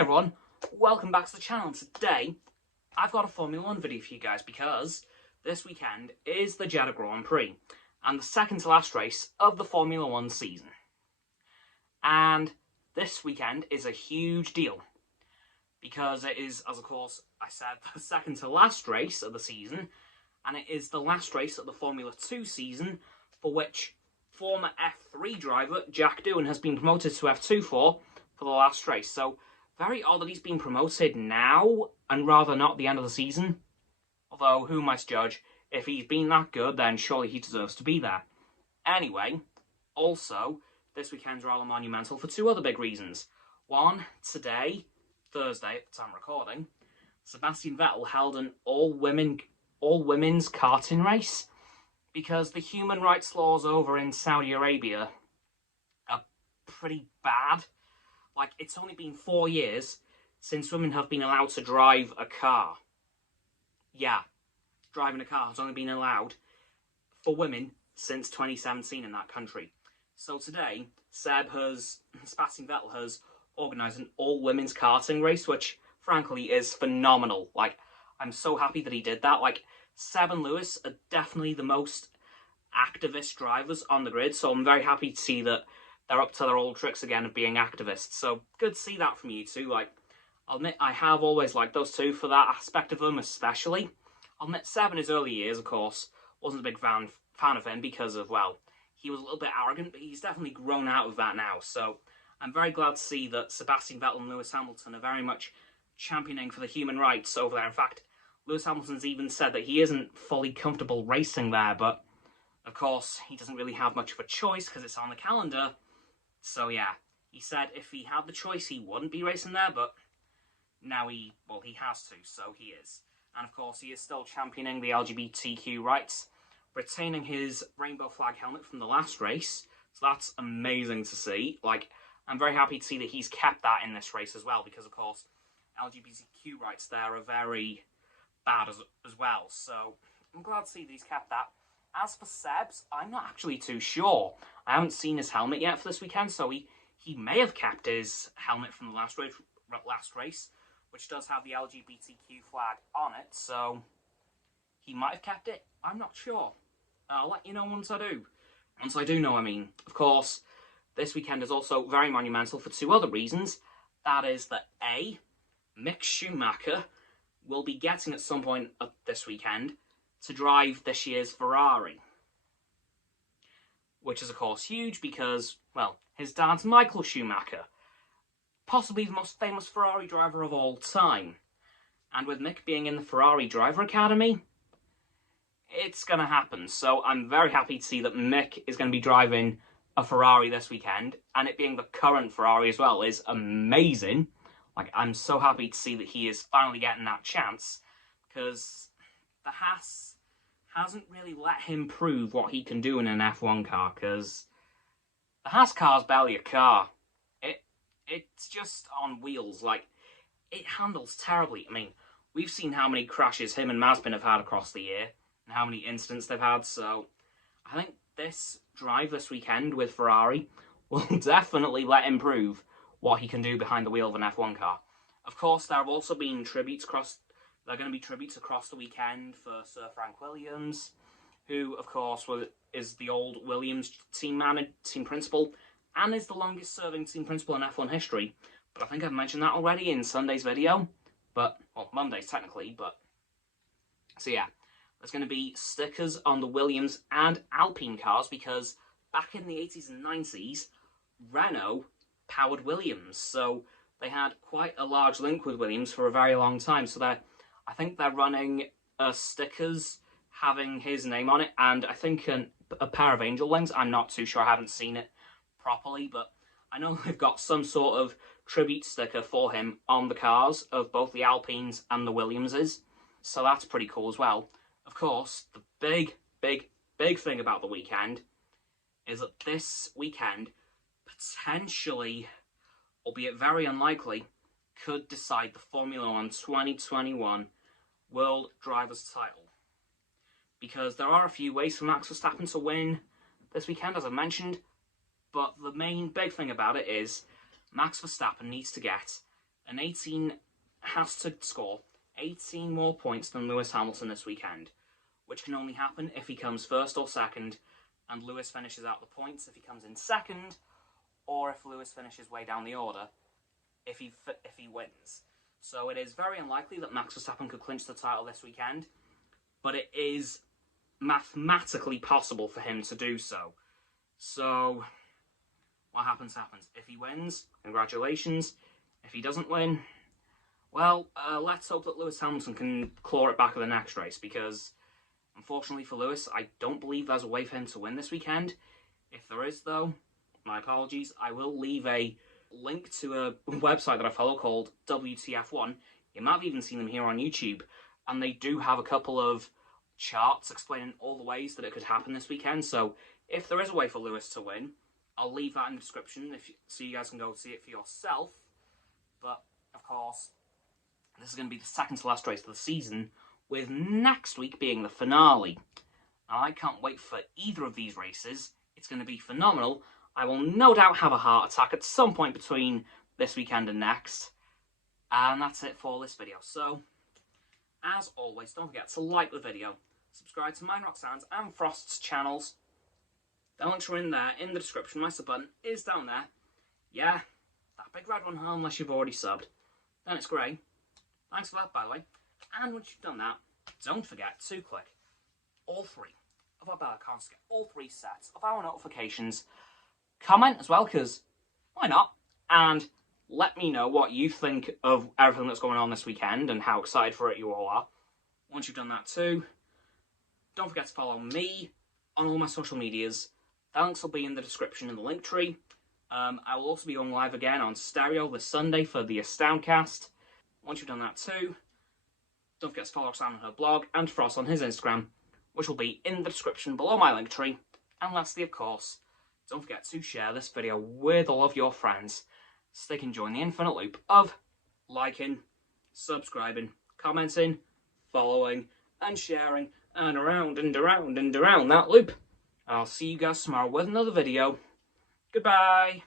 everyone, welcome back to the channel. Today I've got a Formula 1 video for you guys because this weekend is the Jeddah Grand Prix and the second to last race of the Formula 1 season. And this weekend is a huge deal because it is, as of course I said, the second to last race of the season, and it is the last race of the Formula 2 season, for which former F3 driver Jack Doohan has been promoted to F2 for the last race. So very odd that he's been promoted now and rather not the end of the season. Although, who am I to judge? If he's been that good, then surely he deserves to be there. Anyway, also, this weekend's rather monumental for two other big reasons. One, today, Thursday at the time of recording, Sebastian Vettel held an all-women's karting race because the human rights laws over in Saudi Arabia are pretty bad. Like, it's only been 4 years since women have been allowed to drive a car. Yeah, driving a car has only been allowed for women since 2017 in that country. So today, Sebastian Vettel has organised an all-women's karting race, which, frankly, is phenomenal. Like, I'm so happy that he did that. Like, Seb and Lewis are definitely the most activist drivers on the grid, so I'm very happy to see that they're up to their old tricks again of being activists. So good to see that from you two. Like, I'll admit I have always liked those two for that aspect of them especially. I'll admit Seb in his early years, of course, wasn't a big fan of him because of, well, he was a little bit arrogant, but he's definitely grown out of that now. So I'm very glad to see that Sebastian Vettel and Lewis Hamilton are very much championing for the human rights over there. In fact, Lewis Hamilton's even said that he isn't fully comfortable racing there, but of course he doesn't really have much of a choice because it's on the calendar. So yeah, he said if he had the choice he wouldn't be racing there, but now he has to, so he is. And of course he is still championing the LGBTQ rights, retaining his rainbow flag helmet from the last race, so that's amazing to see. Like, I'm very happy to see that he's kept that in this race as well, because of course LGBTQ rights there are very bad as well, so I'm glad to see that he's kept that. As for Seb's, I'm not actually too sure. I haven't seen his helmet yet for this weekend, so he may have kept his helmet from the last race, which does have the LGBTQ flag on it, so he might have kept it. I'm not sure. I'll let you know once I do. Once I do know, I mean. Of course, this weekend is also very monumental for two other reasons. That is that A, Mick Schumacher will be getting at some point this weekend to drive this year's Ferrari. Which is, of course, huge because, well, his dad's Michael Schumacher, possibly the most famous Ferrari driver of all time. And with Mick being in the Ferrari Driver Academy, it's going to happen. So I'm very happy to see that Mick is going to be driving a Ferrari this weekend, and it being the current Ferrari as well is amazing. Like, I'm so happy to see that he is finally getting that chance, because the Haas hasn't really let him prove what he can do in an F1 car, because the Haas car's barely a car. It's just on wheels. Like, it handles terribly. I mean, we've seen how many crashes him and Mazepin have had across the year, and how many incidents they've had, so I think this drive this weekend with Ferrari will definitely let him prove what he can do behind the wheel of an F1 car. Of course, there have also been tributes across the weekend for Sir Frank Williams, who, of course, is the old Williams team principal, and is the longest-serving team principal in F1 history. But I think I've mentioned that already in Sunday's video, well, Monday's technically, but... So yeah, there's going to be stickers on the Williams and Alpine cars, because back in the 80s and 90s, Renault powered Williams, so they had quite a large link with Williams for a very long time, so I think they're running stickers having his name on it, and I think a pair of angel wings. I'm not too sure, I haven't seen it properly, but I know they've got some sort of tribute sticker for him on the cars of both the Alpines and the Williamses, so that's pretty cool as well. Of course, the big thing about the weekend is that this weekend potentially, albeit very unlikely, could decide the Formula 1 2021 World Drivers' title. Because there are a few ways for Max Verstappen to win this weekend, as I mentioned, but the main big thing about it is Max Verstappen needs to get and 18 has to score 18 more points than Lewis Hamilton this weekend, which can only happen if he comes first or second, and Lewis finishes out the points if he comes in second, or if Lewis finishes way down the order if he wins. So it is very unlikely that Max Verstappen could clinch the title this weekend, but it is mathematically possible for him to do so. So what happens, happens. If he wins, congratulations. If he doesn't win, well, let's hope that Lewis Hamilton can claw it back at the next race, because unfortunately for Lewis, I don't believe there's a way for him to win this weekend. If there is, though, my apologies. I will leave a link to a website that I follow called WTF1. You might have even seen them here on YouTube, and they do have a couple of charts explaining all the ways that it could happen this weekend. So if there is a way for Lewis to win, I'll leave that in the description so you guys can go see it for yourself. But of course, this is going to be the second to last race of the season, with next week being the finale. Now, I can't wait for either of these races. It's going to be phenomenal. I will no doubt have a heart attack at some point between this weekend and next. And that's it for this video. So, as always, don't forget to like the video, subscribe to mine, Roxanne's and Frost's channels. The links are in there, in the description. My sub button is down there. Yeah, that big red one, unless you've already subbed. Then it's grey. Thanks for that, by the way. And once you've done that, don't forget to click all three of our bell icons to get all three sets of our notifications. Comment as well, because why not? And let me know what you think of everything that's going on this weekend and how excited for it you all are. Once you've done that too, don't forget to follow me on all my social medias. The links will be in the description in the link tree. I will also be going live again on Stereo this Sunday for the Astoundcast. Once you've done that too, don't forget to follow Roxanne on her blog and Frost on his Instagram, which will be in the description below my link tree. And lastly, of course, don't forget to share this video with all of your friends so they can join the infinite loop of liking, subscribing, commenting, following, and sharing, and around and around and around that loop. I'll see you guys tomorrow with another video. Goodbye.